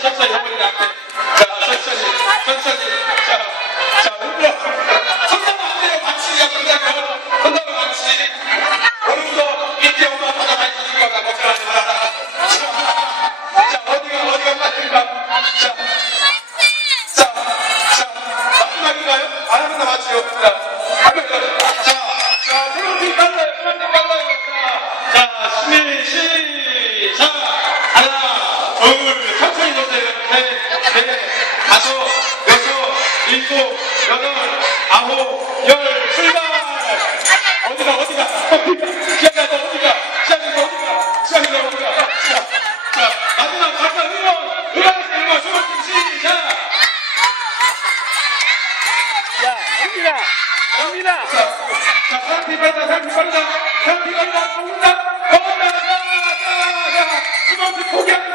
천천히 어머니 앞에. 자, 천천히. 자, 손잡으면 안 돼요. 같이, 손잡으면 같이. 오늘부터 이때 엄마 아빠가 많이 가질 거다. 걱정하지 마라. 자, 어디가 맞을까? 자, 마지막인가요? 안 하면 다 맞지요. 자, 드럼팀 빨라요. 자, 시작! 하나, 둘, 천천히 놓으세요. 넷, 다섯, 여섯, 일곱, 여덟, 아홉, 열, 출발! 어디가? 시작이 어디가? 자, 마지막 잠깐 응원하세요. 소모팀 시작! 야, 영민아! 자, 사람들이 빨라. 자, 소모팀 포기하지